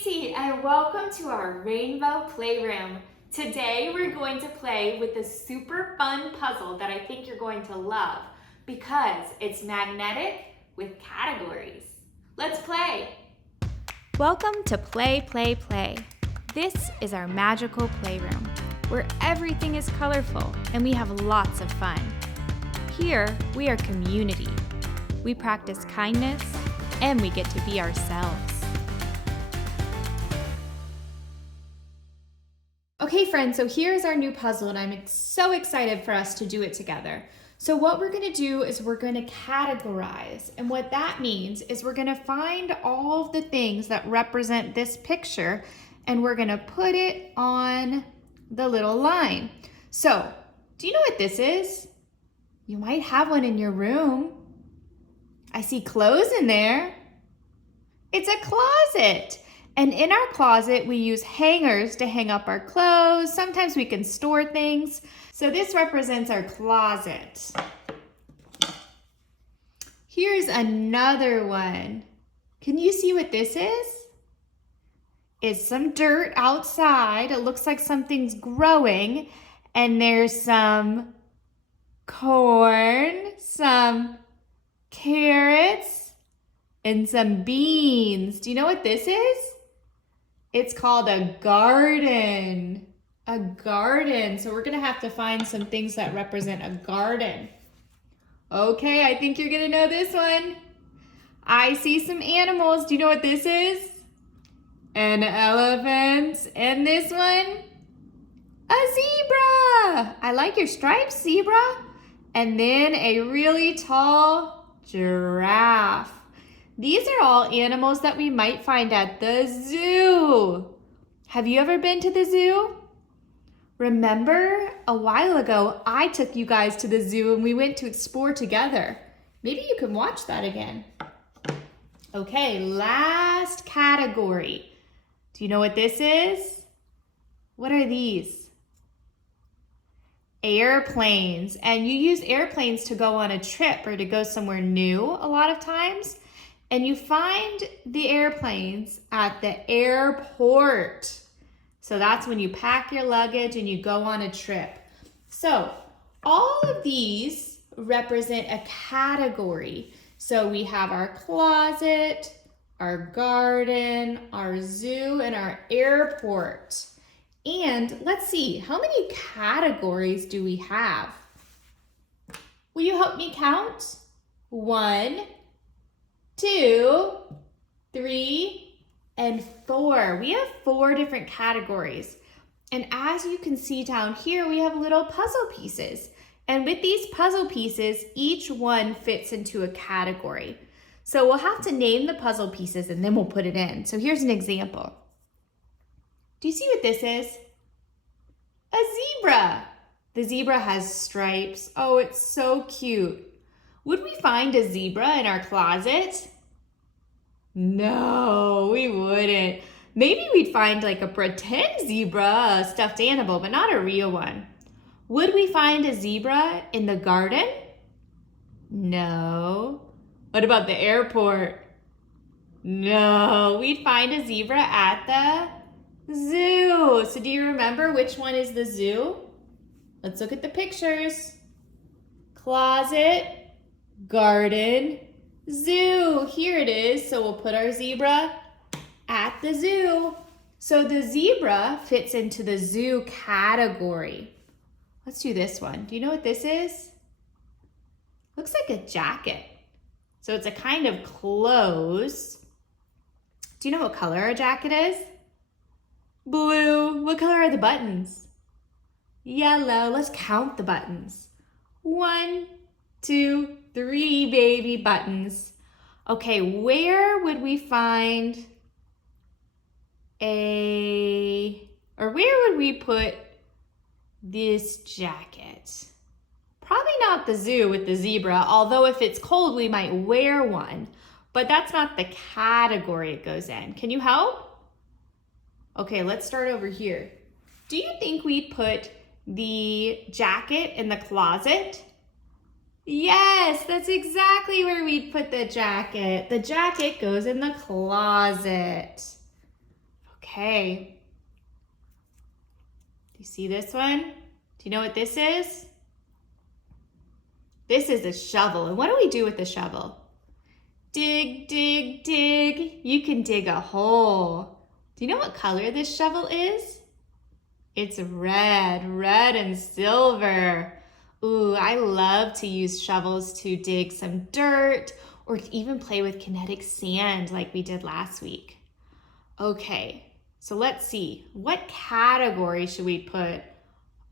Stacey and welcome to our Rainbow Playroom. Today we're going to play with a super fun puzzle that I think you're going to love because it's magnetic with categories. Let's play! Welcome to Play, Play, Play. This is our magical playroom where everything is colorful and we have lots of fun. Here we are community. We practice kindness and we get to be ourselves. Okay friends, so here's our new puzzle and I'm so excited for us to do it together. So what we're gonna do is we're gonna categorize. And what that means is we're gonna find all of the things that represent this picture and we're gonna put it on the little line. So, do you know what this is? You might have one in your room. I see clothes in there. It's a closet. And in our closet, we use hangers to hang up our clothes. Sometimes we can store things. So this represents our closet. Here's another one. Can you see what this is? It's some dirt outside. It looks like something's growing. And there's some corn, some carrots, and some beans. Do you know what this is? It's called a garden. A garden. So we're gonna have to find some things that represent a garden. Okay, I think you're gonna know this one. I see some animals. Do you know what this is? An elephant. And this one? A zebra. I like your stripes, zebra. And then a really tall giraffe. These are all animals that we might find at the zoo. Have you ever been to the zoo? Remember a while ago, I took you guys to the zoo and we went to explore together. Maybe you can watch that again. Okay, last category. Do you know what this is? What are these? Airplanes. And you use airplanes to go on a trip or to go somewhere new a lot of times. And you find the airplanes at the airport. So that's when you pack your luggage and you go on a trip. So all of these represent a category. So we have our closet, our garden, our zoo, and our airport. And let's see, how many categories do we have? Will you help me count? 1, 2, 3, and 4. We have 4 different categories. And as you can see down here, we have little puzzle pieces. And with these puzzle pieces, each one fits into a category. So we'll have to name the puzzle pieces and then we'll put it in. So here's an example. Do you see what this is? A zebra. The zebra has stripes. Oh, it's so cute. Would we find a zebra in our closet? No, we wouldn't. Maybe we'd find like a pretend zebra, a stuffed animal, but not a real one. Would we find a zebra in the garden? No. What about the airport? No, we'd find a zebra at the zoo. So do you remember which one is the zoo? Let's look at the pictures. Closet, garden, zoo. Here it is. So we'll put our zebra at the zoo. So the zebra fits into the zoo category. Let's do this one. Do you know what this is? Looks like a jacket. So it's a kind of clothes. Do you know what color a jacket is? Blue. What color are the buttons? Yellow. Let's count the buttons. 1, 2, 3 baby buttons. Okay, where would we find where would we put this jacket? Probably not the zoo with the zebra, although if it's cold, we might wear one, but that's not the category it goes in. Can you help? Okay, let's start over here. Do you think we'd put the jacket in the closet? Yes, that's exactly where we'd put the jacket. The jacket goes in the closet. Okay. Do you see this one? Do you know what this is? This is a shovel. And what do we do with the shovel? Dig, dig, dig. You can dig a hole. Do you know what color this shovel is? It's red and silver. Ooh, I love to use shovels to dig some dirt or to even play with kinetic sand like we did last week. Okay, so let's see. What category should we put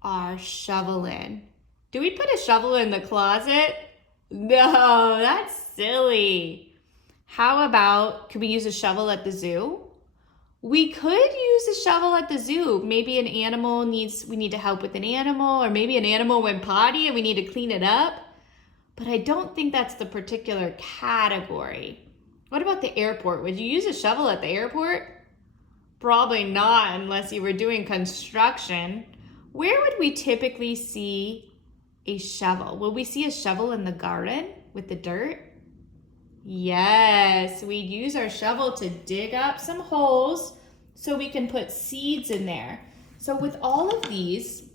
our shovel in? Do we put a shovel in the closet? No, that's silly. How about, could we use a shovel at the zoo? We could use a shovel at the zoo. Maybe an animal we need to help with an animal, or maybe an animal went potty and we need to clean it up. But I don't think that's the particular category. What about the airport? Would you use a shovel at the airport? Probably not unless you were doing construction. Where would we typically see a shovel? Will we see a shovel in the garden with the dirt? Yes, we'd use our shovel to dig up some holes so we can put seeds in there. So with all of these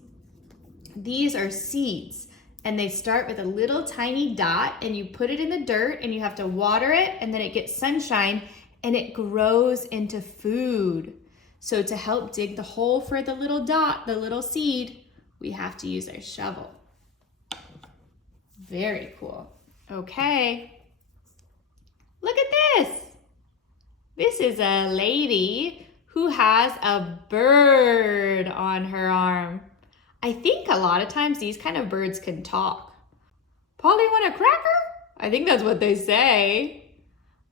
are seeds, and they start with a little tiny dot, and you put it in the dirt and you have to water it, and then it gets sunshine and it grows into food. So to help dig the hole for the little dot, the little seed, we have to use our shovel. Very cool. Okay. Look at this. This is a lady who has a bird on her arm. I think a lot of times these kind of birds can talk. Polly want a cracker? I think that's what they say.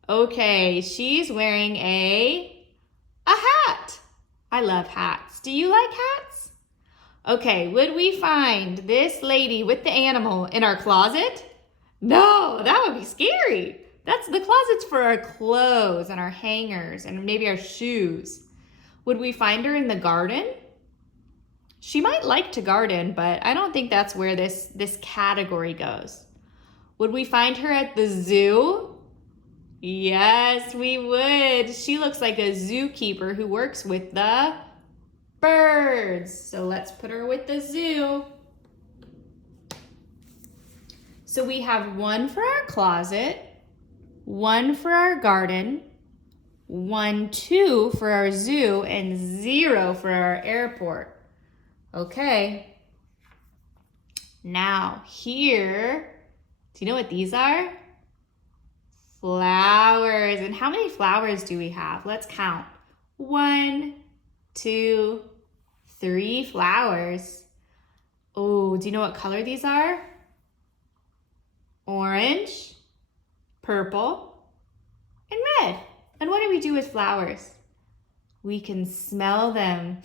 Okay, she's wearing a hat. I love hats. Do you like hats? Okay, would we find this lady with the animal in our closet? No, that would be scary. The closet's for our clothes and our hangers and maybe our shoes. Would we find her in the garden? She might like to garden, but I don't think that's where this category goes. Would we find her at the zoo? Yes, we would. She looks like a zookeeper who works with the birds. So let's put her with the zoo. So we have one for our closet, one for our garden, 1, 2 for our zoo, and 0 for our airport. Okay. Now here, do you know what these are? Flowers. And how many flowers do we have? Let's count. 1, 2, 3 flowers. Oh, do you know what color these are? Orange, purple, and red. And what do we do with flowers? We can smell them.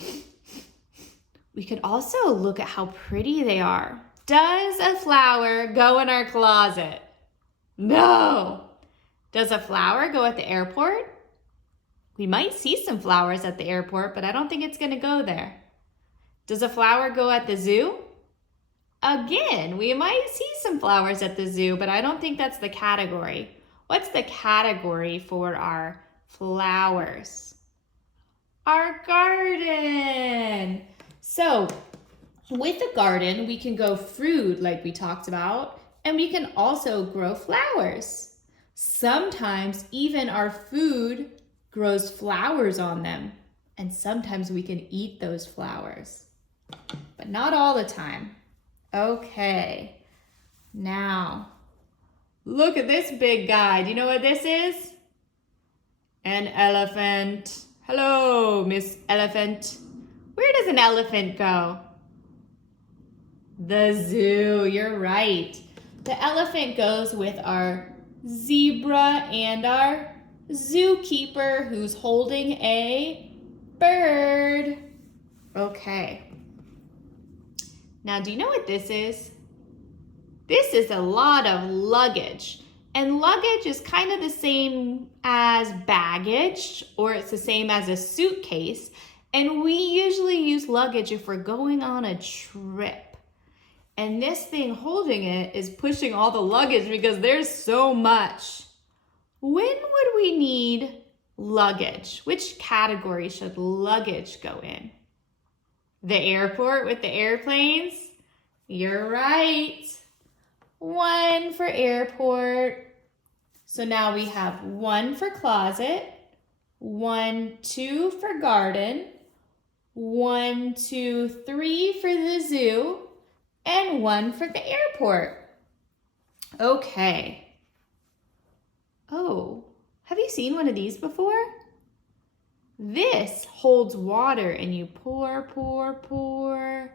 We could also look at how pretty they are. Does a flower go in our closet? No. Does a flower go at the airport? We might see some flowers at the airport, but I don't think it's going to go there. Does a flower go at the zoo? Again, we might see some flowers at the zoo, but I don't think that's the category. What's the category for our flowers? Our garden. So with a garden, we can grow fruit like we talked about, and we can also grow flowers. Sometimes even our food grows flowers on them, and sometimes we can eat those flowers, but not all the time. Okay, now look at this big guy. Do you know what this is? An elephant. Hello, Miss Elephant. Where does an elephant go? The zoo, you're right. The elephant goes with our zebra and our zookeeper who's holding a bird. Okay. Now, do you know what this is? This is a lot of luggage. And luggage is kind of the same as baggage, or it's the same as a suitcase. And we usually use luggage if we're going on a trip. And this thing holding it is pushing all the luggage because there's so much. When would we need luggage. Which category should luggage go in? The airport with the airplanes? You're right. 1 for airport. So now we have 1 for closet, 1, 2 for garden, 1, 2, 3 for the zoo, and 1 for the airport. Okay. Oh, have you seen one of these before? This holds water and you pour, pour, pour,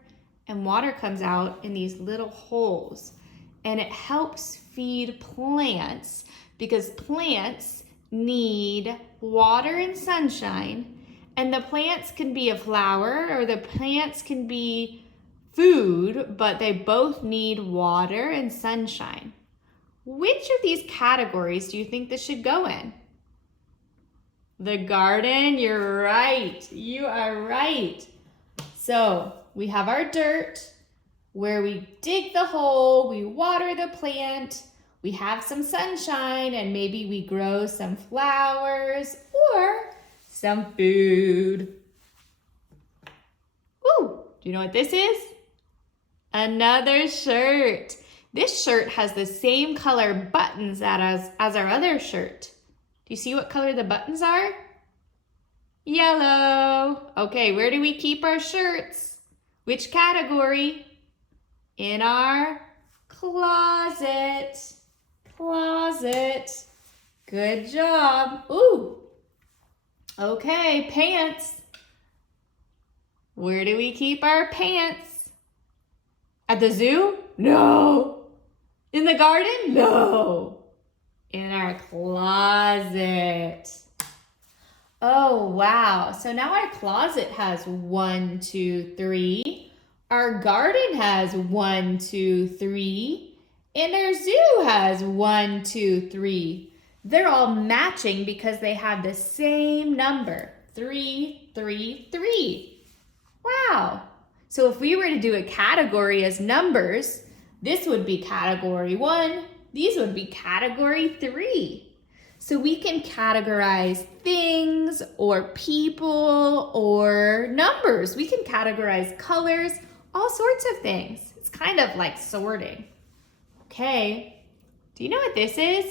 and water comes out in these little holes. And it helps feed plants because plants need water and sunshine. And the plants can be a flower or the plants can be food, but they both need water and sunshine. Which of these categories do you think this should go in? The garden, you're right. You are right. So we have our dirt where we dig the hole, we water the plant, we have some sunshine, and maybe we grow some flowers or some food. Ooh, do you know what this is? Another shirt. This shirt has the same color buttons as our other shirt. Do you see what color the buttons are? Yellow. Okay, where do we keep our shirts? Which category? In our closet. Closet. Good job. Ooh. Okay, pants. Where do we keep our pants? At the zoo? No. In the garden? No. In our closet. Oh, wow. So now our closet has 1, 2, 3. Our garden has 1, 2, 3. And our zoo has 1, 2, 3. They're all matching because they have the same number. 3, 3, 3. Wow. So if we were to do a category as numbers, this would be category 1. These would be category 3. So we can categorize things or people or numbers. We can categorize colors, all sorts of things. It's kind of like sorting. Okay, do you know what this is?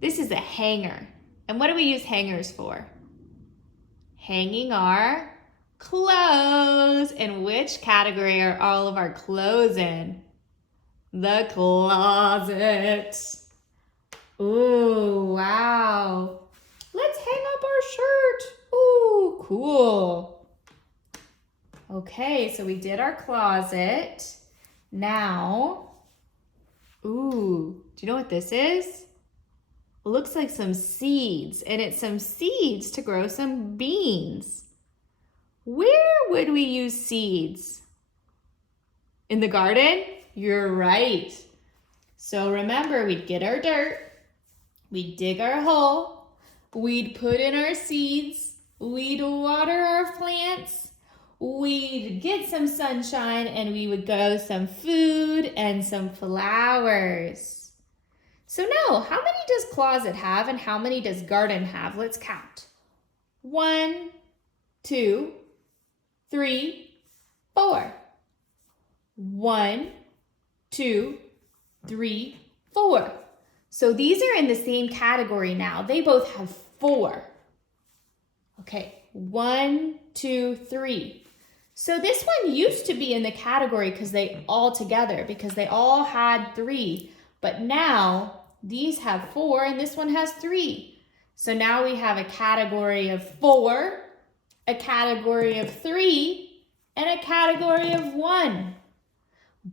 This is a hanger. And what do we use hangers for? Hanging our clothes. And which category are all of our clothes in? The closet. Ooh, wow. Let's hang up our shirt. Ooh, cool. Okay, so we did our closet. Now, ooh, do you know what this is? It looks like some seeds, and it's some seeds to grow some beans. Where would we use seeds? In the garden? You're right. So remember, we'd get our dirt, we'd dig our hole, we'd put in our seeds, we'd water our plants, we'd get some sunshine, and we would grow some food and some flowers. So now, how many does closet have and how many does garden have? Let's count. 1, 2, 3, 4. 1, 2, 3, 4. So these are in the same category now. They both have 4. Okay, 1, 2, 3. So this one used to be in the category because they all had 3. But now these have 4 and this one has 3. So now we have a category of 4, a category of 3, and a category of 1.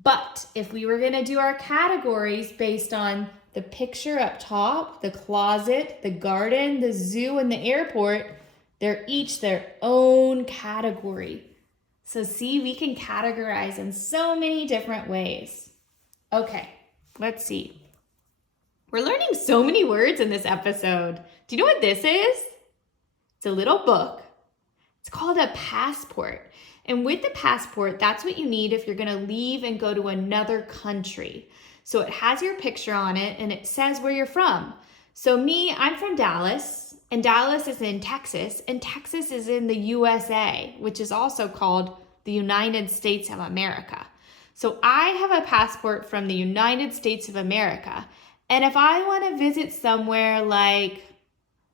But if we were going to do our categories based on the picture up top, the closet, the garden, the zoo, and the airport, they're each their own category. So see, we can categorize in so many different ways. Okay, let's see. We're learning so many words in this episode. Do you know what this is? It's a little book. It's called a passport. And with the passport, that's what you need if you're going to leave and go to another country. So it has your picture on it and it says where you're from. So me, I'm from Dallas, And Dallas is in Texas, and Texas is in the USA, which is also called the United States of America. So I have a passport from the United States of America, and if I want to visit somewhere like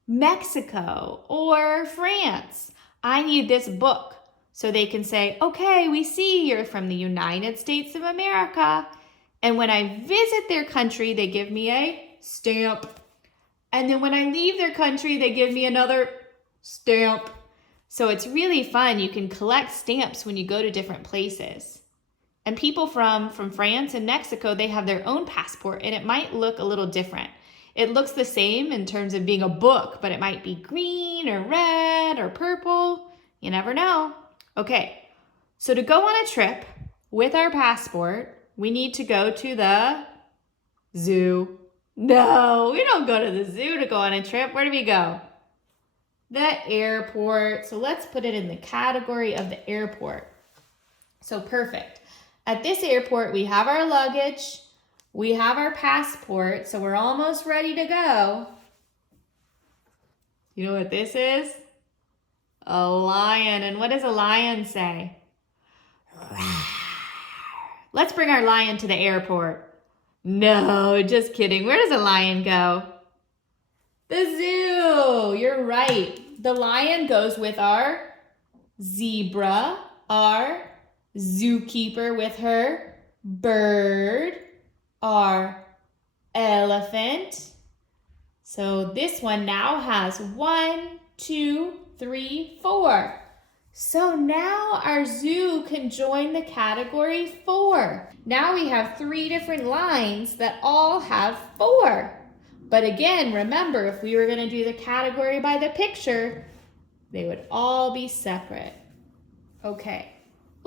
Mexico or France, I need this book so they can say, okay, we see you're from the United States of America. And when I visit their country, they give me a stamp. And then when I leave their country, they give me another stamp. So it's really fun. You can collect stamps when you go to different places. And people from France and Mexico, they have their own passport, and it might look a little different. It looks the same in terms of being a book, but it might be green or red or purple. You never know. Okay, so to go on a trip with our passport, we need to go to the zoo. No, we don't go to the zoo to go on a trip. Where do we go? The airport. So let's put it in the category of the airport. So perfect. At this airport, we have our luggage, we have our passport, so we're almost ready to go. You know what this is? A lion. And what does a lion say? Let's bring our lion to the airport. No, just kidding. Where does a lion go? The zoo. You're right. The lion goes with our zebra, our zookeeper with her bird, our elephant. So this one now has 1, 2, 3, 4. So now our zoo can join the category 4. Now we have 3 different lines that all have 4. But again, remember, if we were going to do the category by the picture, they would all be separate. Okay.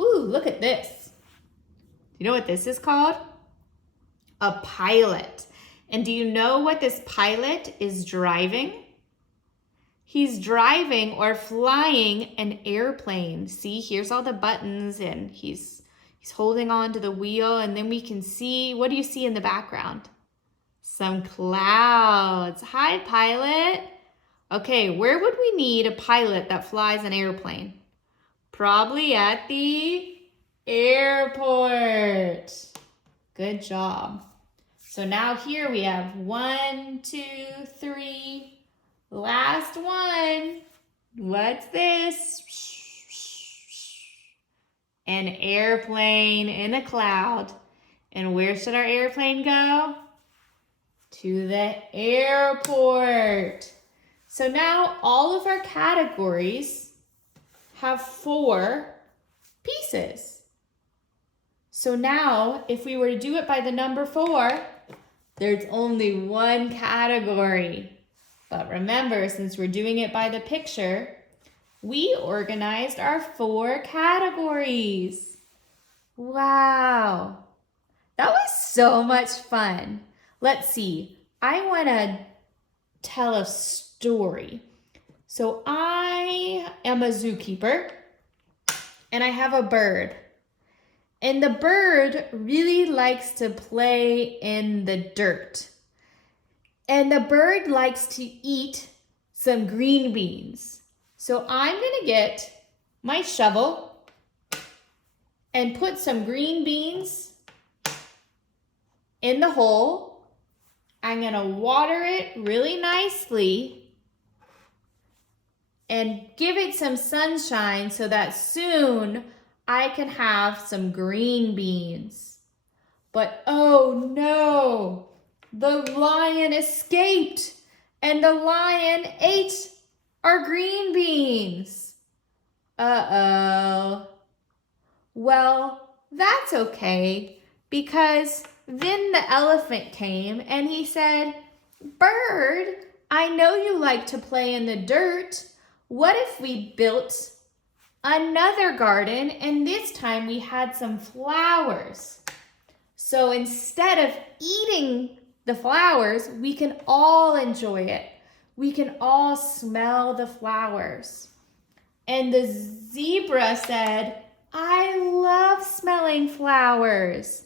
Ooh, look at this. Do you know what this is called? A pilot. And do you know what this pilot is driving? He's driving or flying an airplane. See, here's all the buttons, and he's holding on to the wheel, and then we can see, what do you see in the background? Some clouds. Hi, pilot. Okay, where would we need a pilot that flies an airplane? Probably at the airport. Good job. So now here we have 1, 2, 3. Last one. What's this? An airplane in a cloud. And where should our airplane go? To the airport. So now all of our categories have 4 pieces. So now if we were to do it by the number 4, there's only 1 category. But remember, since we're doing it by the picture, we organized our 4 categories. Wow, that was so much fun. Let's see, I want to tell a story. So I am a zookeeper, and I have a bird. And the bird really likes to play in the dirt. And the bird likes to eat some green beans. So I'm going to get my shovel and put some green beans in the hole. I'm going to water it really nicely and give it some sunshine so that soon I can have some green beans. But oh no, the lion escaped and the lion ate our green beans. Uh-oh. Well, that's okay, because then the elephant came and he said, "Bird, I know you like to play in the dirt. What if we built another garden, and this time we had some flowers? So instead of eating the flowers, we can all enjoy it. We can all smell the flowers." And the zebra said, "I love smelling flowers.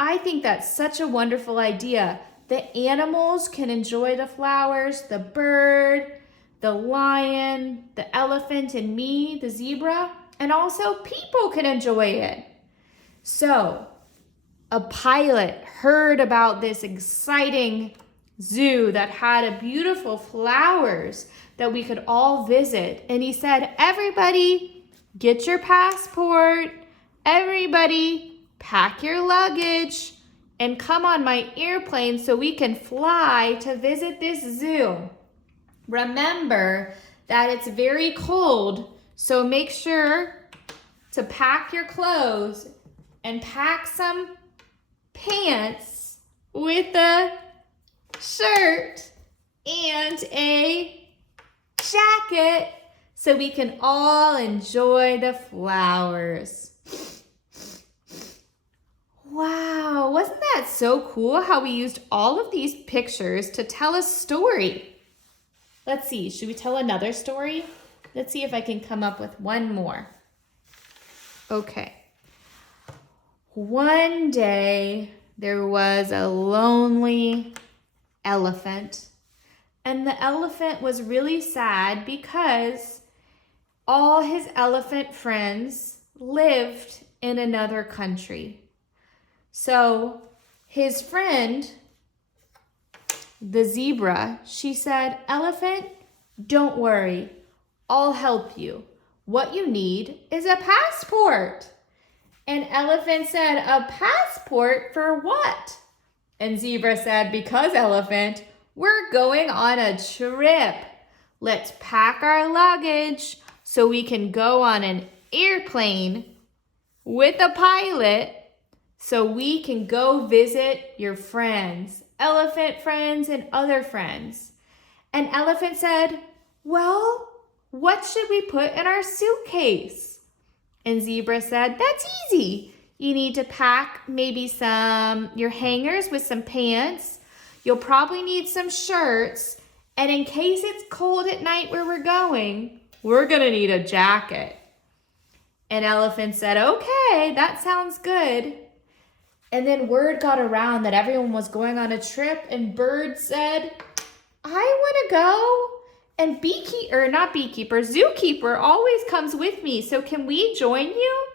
I think that's such a wonderful idea. The animals can enjoy the flowers, the bird, the lion, the elephant, and me, the zebra, and also people can enjoy it. So a pilot heard about this exciting zoo that had beautiful flowers that we could all visit. And he said, everybody, get your passport. Everybody, pack your luggage and come on my airplane so we can fly to visit this zoo. Remember that it's very cold, so make sure to pack your clothes and pack some pants with a shirt and a jacket so we can all enjoy the flowers. Wow, wasn't that so cool how we used all of these pictures to tell a story? Let's see, should we tell another story? Let's see if I can come up with one more. Okay. One day there was a lonely elephant, and the elephant was really sad because all his elephant friends lived in another country. So his friend, the zebra, she said, "Elephant, don't worry, I'll help you. What you need is a passport." And elephant said, "A passport for what?" And zebra said, "Because elephant, we're going on a trip. Let's pack our luggage so we can go on an airplane with a pilot so we can go visit your friends, elephant friends and other friends." And elephant said, "Well, what should we put in our suitcase?" And zebra said, "That's easy. You need to pack maybe your hangers with some pants. You'll probably need some shirts. And in case it's cold at night where we're going, we're gonna need a jacket." And elephant said, "Okay, that sounds good." And then word got around that everyone was going on a trip, and bird said, "I wanna go. And zookeeper always comes with me, so can we join you?"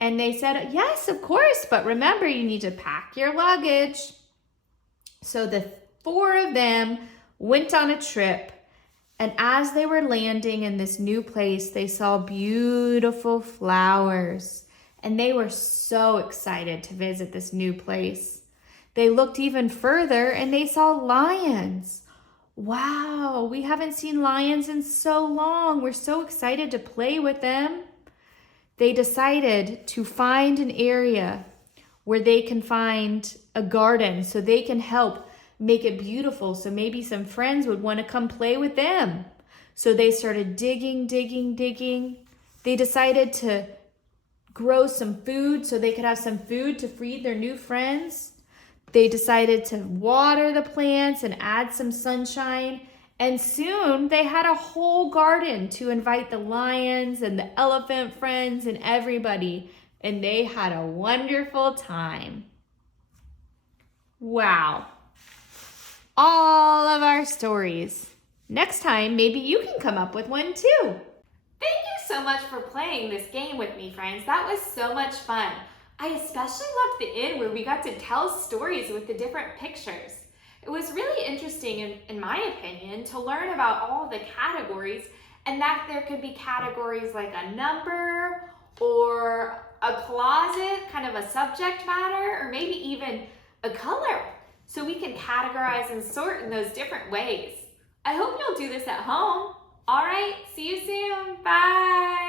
And they said, "Yes, of course, but remember, you need to pack your luggage." So the four of them went on a trip, and as they were landing in this new place, they saw beautiful flowers, and they were so excited to visit this new place. They looked even further, and they saw lions. Wow, we haven't seen lions in so long. We're so excited to play with them. They decided to find an area where they can find a garden so they can help make it beautiful. So maybe some friends would want to come play with them. So they started digging. They decided to grow some food so they could have some food to feed their new friends. They decided to water the plants and add some sunshine. And soon they had a whole garden to invite the lions and the elephant friends and everybody. And they had a wonderful time. Wow. All of our stories. Next time, maybe you can come up with one too. Thank you so much for playing this game with me, friends. That was so much fun. I especially loved the end where we got to tell stories with the different pictures. It was really interesting, in my opinion, to learn about all the categories, and that there could be categories like a number or a closet, kind of a subject matter, or maybe even a color. So we can categorize and sort in those different ways. I hope you'll do this at home. All right, see you soon. Bye.